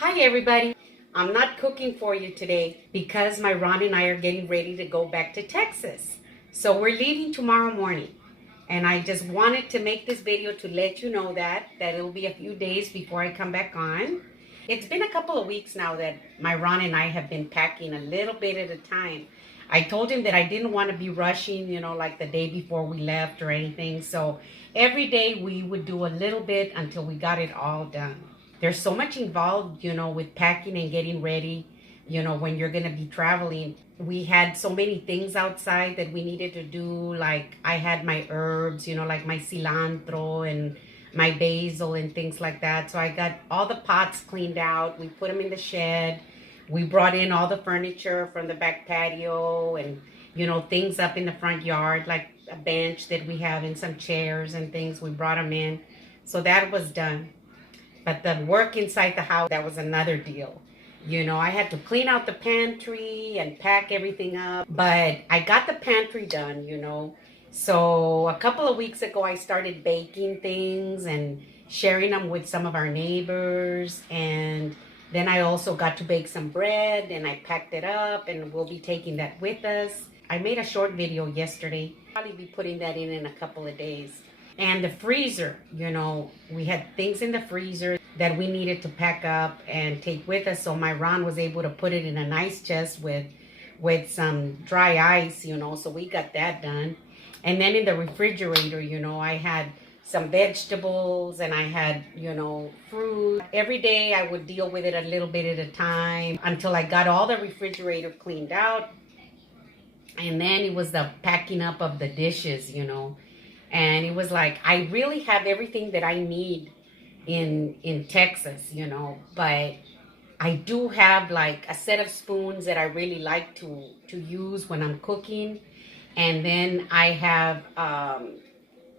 Hi everybody. I'm not cooking for you today because my Ron and I are getting ready to go back to Texas. So we're leaving tomorrow morning. And I just wanted to make this video to let you know that it'll be a few days before I come back on. It's been a couple of weeks now that my Ron and I have been packing a little bit at a time. I told him that I didn't want to be rushing, like the day before we left or anything. So every day we would do a little bit until we got it all done. There's so much involved, with packing and getting ready, when you're going to be traveling. We had so many things outside that we needed to do. Like I had my herbs, like my cilantro and my basil and things like that. So I got all the pots cleaned out. We put them in the shed. We brought in all the furniture from the back patio and, things up in the front yard, like a bench that we have and some chairs and things. We brought them in. So that was done. But the work inside the house, that was another deal. I had to clean out the pantry and pack everything up. But I got the pantry done, So a couple of weeks ago, I started baking things and sharing them with some of our neighbors. And then I also got to bake some bread and I packed it up and we'll be taking that with us. I made a short video yesterday. I'll probably be putting that in a couple of days. And the freezer, we had things in the freezer that we needed to pack up and take with us. So my Ron was able to put it in a nice chest with some dry ice, so we got that done. And then in the refrigerator, I had some vegetables and I had, fruit. Every day I would deal with it a little bit at a time until I got all the refrigerator cleaned out. And then it was the packing up of the dishes, And it was like, I really have everything that I need in Texas, but I do have like a set of spoons that I really like to use when I'm cooking. And then I have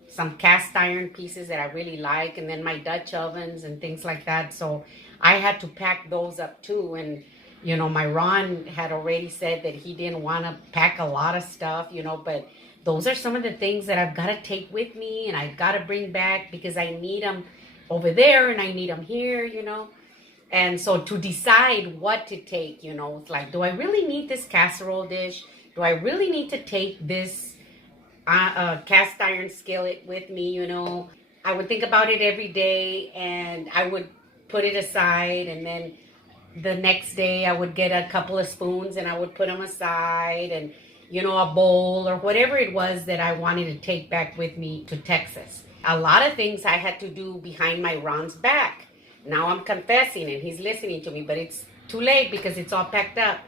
some cast iron pieces that I really like, and then my Dutch ovens and things like that. So I had to pack those up too. And my Ron had already said that he didn't want to pack a lot of stuff, but those are some of the things that I've got to take with me and I've got to bring back because I need them over there and I need them here, And so to decide what to take, it's like, do I really need this casserole dish? Do I really need to take this cast iron skillet with me, I would think about it every day and I would put it aside, and then the next day I would get a couple of spoons and I would put them aside, and a bowl or whatever it was that I wanted to take back with me to Texas. A lot of things I had to do behind my Ron's back. Now I'm confessing and he's listening to me, but it's too late because it's all packed up.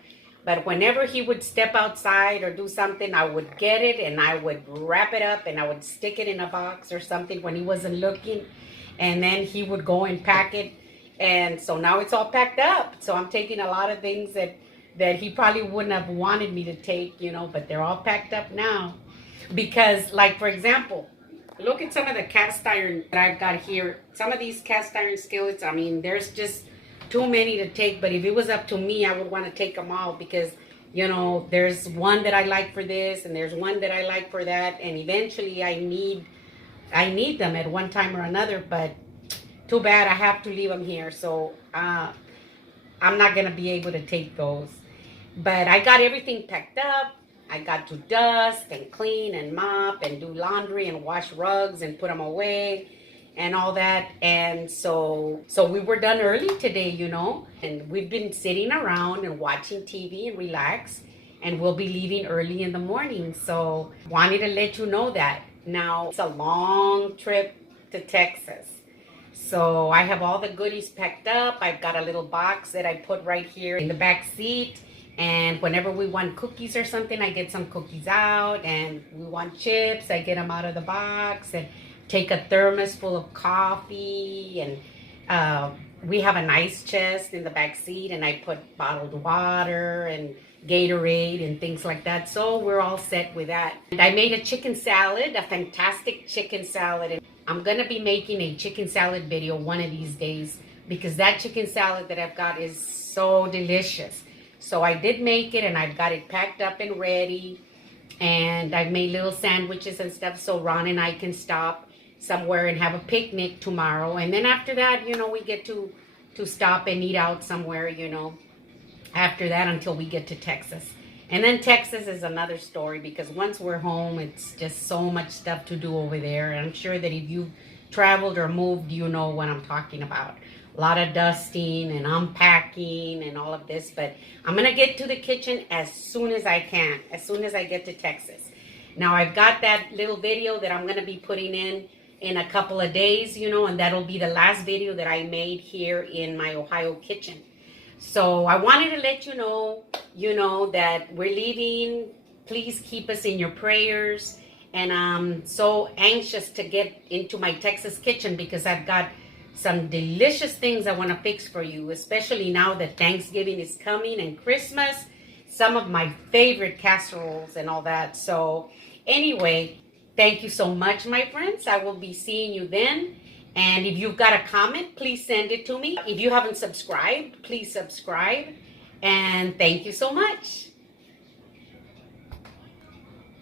But whenever he would step outside or do something, I would get it and I would wrap it up and I would stick it in a box or something when he wasn't looking. And then he would go and pack it. And so now it's all packed up. So I'm taking a lot of things that he probably wouldn't have wanted me to take, but they're all packed up now. Because, like, for example, look at some of the cast iron that I've got here. Some of these cast iron skillets, I mean, there's just too many to take. But if it was up to me, I would want to take them all because, there's one that I like for this and there's one that I like for that. And eventually I need them at one time or another. But too bad I have to leave them here. So I'm not going to be able to take those. But I got everything packed up. I got to dust and clean and mop and do laundry and wash rugs and put them away and all that. And so we were done early today, and we've been sitting around and watching TV and relax, and we'll be leaving early in the morning. So wanted to let you know that. Now it's a long trip to Texas. So I have all the goodies packed up. I've got a little box that I put right here in the back seat. And whenever we want cookies or something, I get some cookies out. And we want chips, I get them out of the box. And take a thermos full of coffee. And we have an ice chest in the back seat. And I put bottled water and Gatorade and things like that. So we're all set with that. And I made a chicken salad, a fantastic chicken salad. And I'm going to be making a chicken salad video one of these days because that chicken salad that I've got is so delicious. So I did make it and I've got it packed up and ready. And I've made little sandwiches and stuff so Ron and I can stop somewhere and have a picnic tomorrow. And then after that, we get to to stop and eat out somewhere, you know, after that until we get to Texas. And then Texas is another story because once we're home, it's just so much stuff to do over there. And I'm sure that if you've traveled or moved, you know what I'm talking about. A lot of dusting and unpacking and all of this. But I'm going to get to the kitchen as soon as I can, as soon as I get to Texas. Now, I've got that little video that I'm going to be putting in a couple of days, you know, and that'll be the last video that I made here in my Ohio kitchen. So I wanted to let you know, that we're leaving. Please keep us in your prayers. And I'm so anxious to get into my Texas kitchen because I've got some delicious things I want to fix for you, especially now that Thanksgiving is coming and Christmas. Some of my favorite casseroles and all that. So anyway, thank you so much, my friends. I will be seeing you then. And if you've got a comment, please send it to me. If you haven't subscribed, please subscribe. And thank you so much.